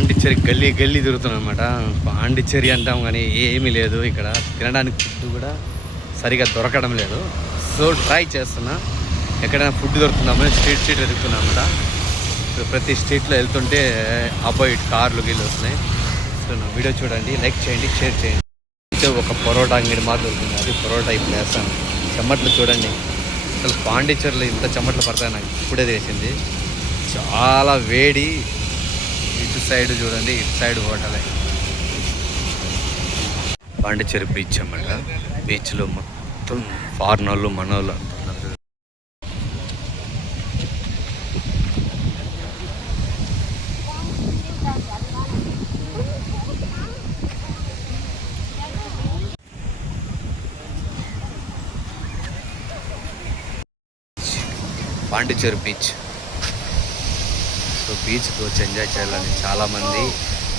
పాండిచ్చేరి గల్లీ గల్లీ తిరుగుతున్నాం అనమాట. పాండిచ్చేరి అంటాం కానీ ఏమీ లేదు ఇక్కడ. తినడానికి ఫుడ్ కూడా సరిగా దొరకడం లేదు. సో ట్రై చేస్తున్నా ఎక్కడైనా ఫుడ్ దొరుకుతుందామని స్ట్రీట్ వెతుకుతున్నా అనమాట. సో ప్రతి స్ట్రీట్లో వెళ్తుంటే అపోజిట్ కార్లు గీళ్ళు వస్తున్నాయి. సో నా వీడియో చూడండి, లైక్ చేయండి, షేర్ చేయండి. అయితే ఒక పరోటా అంగడి మాత్రం దొరుకుతుంది, అది పరోటా ఇప్పుడు వేస్తాను. చెమ్మట్లు చూడండి, అసలు పాండిచ్చేరిలో ఇంత చెమ్మట్లు పడతాయి నాకు ఇప్పుడే తెలిసింది. చాలా వేడి. ఇటు సైడ్ చూడండి, ఇటు సైడ్ హోటలే. పాండిచ్చేరి బీచ్ అన్నమాట. బీచ్లో మొత్తం ఫారెన్ వాళ్ళు మన వాళ్ళు అంటున్నారు. పాండిచ్చేరి బీచ్. సో బీచ్కి వచ్చి ఎంజాయ్ చేయాలని చాలామంది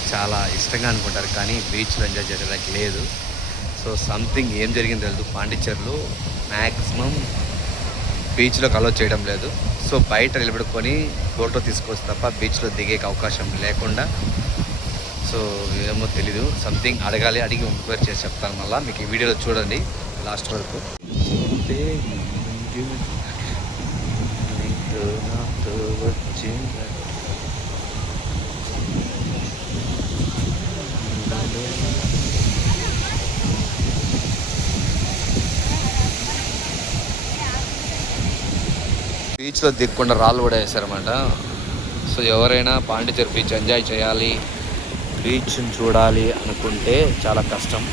చాలా ఇష్టంగా అనుకుంటారు, కానీ బీచ్లో ఎంజాయ్ చేయడానికి లేదు. సో సంథింగ్ ఏం జరిగిందో తెలియదు. పాండిచ్చేరిలో మ్యాక్సిమం బీచ్లోకి అలౌ చేయడం లేదు. సో బయట నిలబెట్టుకొని ఫోటో తీసుకోవచ్చు తప్ప బీచ్లో దిగే అవకాశం లేకుండా. సో ఏమో తెలీదు, సంథింగ్ అడగాలి, అడిగి ఎంక్వైరీ చేసి చెప్తాను. మళ్ళీ మీకు ఈ వీడియోలో చూడండి లాస్ట్ వరకు. బీచ్లో దిగకుండా రాళ్ళు కూడా వేశారన్నమాట. సో ఎవరైనా పాండిచ్చేరి బీచ్ ఎంజాయ్ చేయాలి, బీచ్ని చూడాలి అనుకుంటే చాలా కష్టం.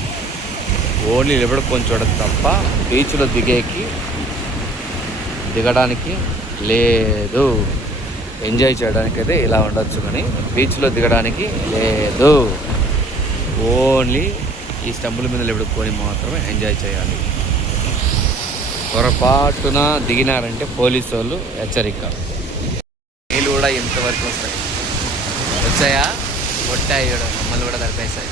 ఓన్లీ నిలబడుకొని చూడదు తప్ప బీచ్లో దిగడానికి లేదు. ఎంజాయ్ చేయడానికి అయితే ఇలా ఉండొచ్చు, కానీ బీచ్లో దిగడానికి లేదు. ఓన్లీ ఈ స్టంపుల మీద నిలబడుకొని మాత్రమే ఎంజాయ్ చేయాలి. పొరపాటున దిగినారంటే పోలీసు వాళ్ళు హెచ్చరిక. నీళ్ళు కూడా ఇంతవరకు వస్తాయి. వచ్చాయా? కొట్టాయి, మమ్మల్ని కూడా తడిపేశాయి.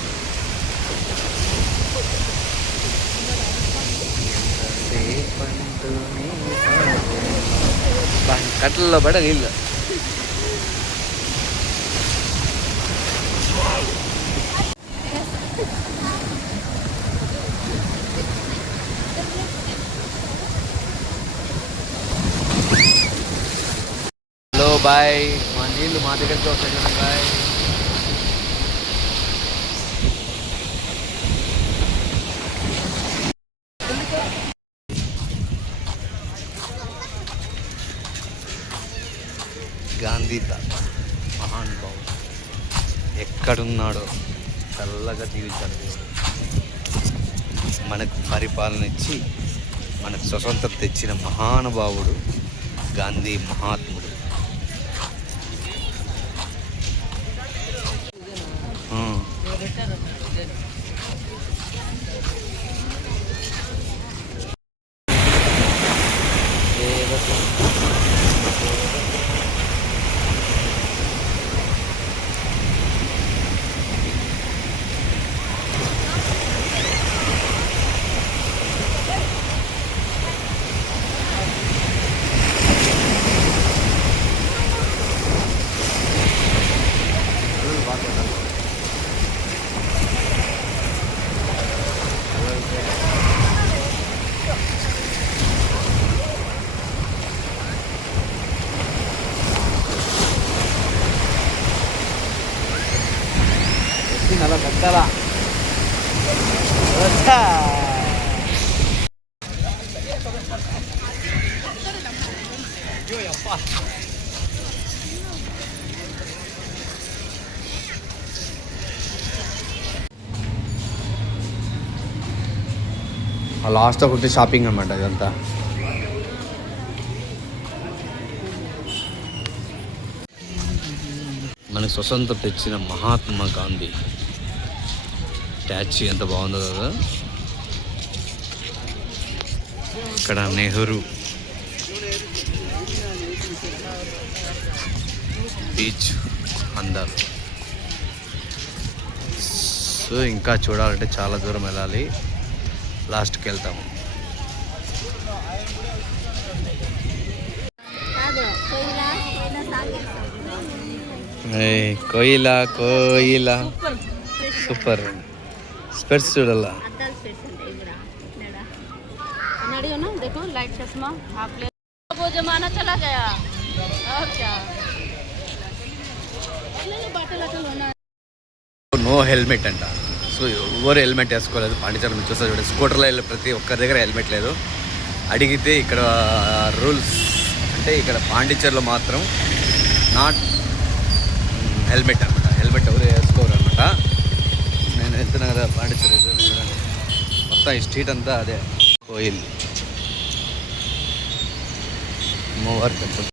కట్టల్లో పడ నీళ్ళు. హలో బాయ్, మా నీళ్ళు మా దగ్గరికి వస్తాయి కదా బాయ్. గాంధీ తాత మహానుభావుడు ఎక్కడున్నాడో చల్లగా జీవించాలి. మనకు పరిపాలన ఇచ్చి మనకు స్వతంత్రం తెచ్చిన మహానుభావుడు గాంధీ మహాత్ముడు. అలా పెద్దలా లాస్ట్ ఒకటి షాపింగ్ అన్నమాట ఇదంతా. మనకు స్వతంత్రం తెచ్చిన మహాత్మా గాంధీ స్టాచ్యూ ఎంత బాగుందో కదా. ఇక్కడ నెహ్రూ బీచ్ అందాలు. సో ఇంకా చూడాలంటే చాలా దూరం వెళ్ళాలి, లాస్ట్కి వెళ్తాము. కోయిలా కోయిలా సూపర్ స్పెట్స్ చూడాల देखो लाइट चश्मा आप ले वो जमाना चला गया और क्या నో హెల్మెట్ అంట. సో ఎవరు హెల్మెట్ వేసుకోలేదు పాండిచేరిలో. మీరు చూస్తారు చూడండి, స్కూటర్లో వెళ్ళే ప్రతి ఒక్కరి దగ్గర హెల్మెట్ లేదు. అడిగితే ఇక్కడ రూల్స్ అంటే ఇక్కడ పాండిచేరిలో మాత్రం నాట్ హెల్మెట్ అనమాట. హెల్మెట్ ఎవరు వేసుకోరు అనమాట. నేను వెళ్తున్నా కదా పాండిచేరి మొత్తం ఈ స్ట్రీట్ అంతా అదే కోయిల్ మూవర్ టెంపుల్.